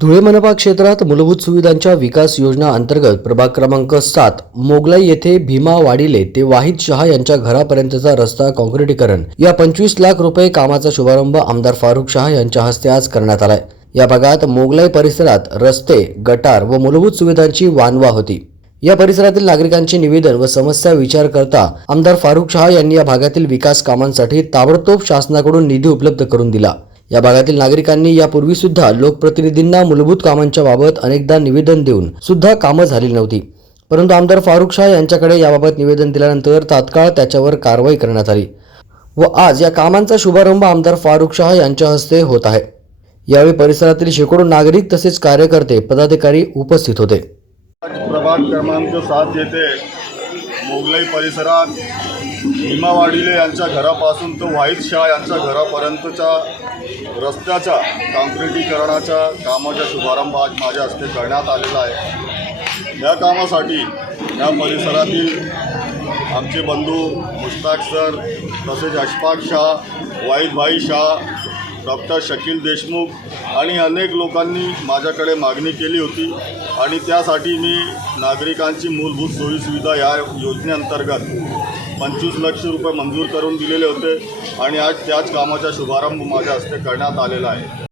धुळे मनपा क्षेत्रात मूलभूत सुविधांच्या विकास योजना अंतर्गत प्रभाग क्रमांक सात मोगलाई येथे भीमा वाडिले ते वाहिद शहा यांच्या घरापर्यंतचा रस्ता काँक्रिटीकरण. या पंचवीस लाख रुपये कामाचा शुभारंभ आमदार फारुख शहा यांच्या हस्ते आज करण्यात आलाय. या भागात मोगलाई परिसरात रस्ते गटार व मूलभूत सुविधांची वानवा होती. या परिसरातील नागरिकांचे निवेदन व समस्या विचार करता आमदार फारुख शहा यांनी या भागातील विकास कामांसाठी ताबडतोब शासनाकडून निधी उपलब्ध करून दिला. या भागातील नागरिकांनी यापूर्वी सुद्धा लोकप्रतिनिधींना मूलभूत कामांच्या बाबत अनेकदा निवेदन देऊन सुद्धा कामं झालेली नव्हती. परंतु आमदार फारुख शाह यांच्याकडे याबाबत निवेदन दिल्यानंतर तात्काळ त्याच्यावर कारवाई करण्यात आली व आज या कामांचा शुभारंभ आमदार फारुख शाह यांच्या हस्ते होत आहे. यावेळी परिसरातील शेकडो नागरिक तसेच कार्यकर्ते पदाधिकारी उपस्थित होते. प्रभाग क्रमांक सात येथे मोगलाई परिसरात भीमा वाडिले यांच्या घरापासून तर वाहिद शाह यांच्या घरापर्यंतच्या रस्त्याच्या काँक्रिटीकरणाच्या कामाचा शुभारंभ आज माझ्या हस्ते करण्यात आलेला आहे. या कामासाठी या परिसरातील आमचे बंधू मुश्ताक सर तसेच अशफाक शाह वाहिदभाई शाह डॉक्टर शकील देशमुख आणि अनेक लोकांनी माझ्याकडे मागणी केली होती. आणि त्यासाठी मी नागरिकांची मूलभूत सोयीसुविधा या योजनेअंतर्गत पंचवीस लक्ष रुपये मंजूर करून दिलेले होते. आणि आज त्याच कामाचा शुभारंभ माझ्या हस्ते करण्यात आलेला आहे.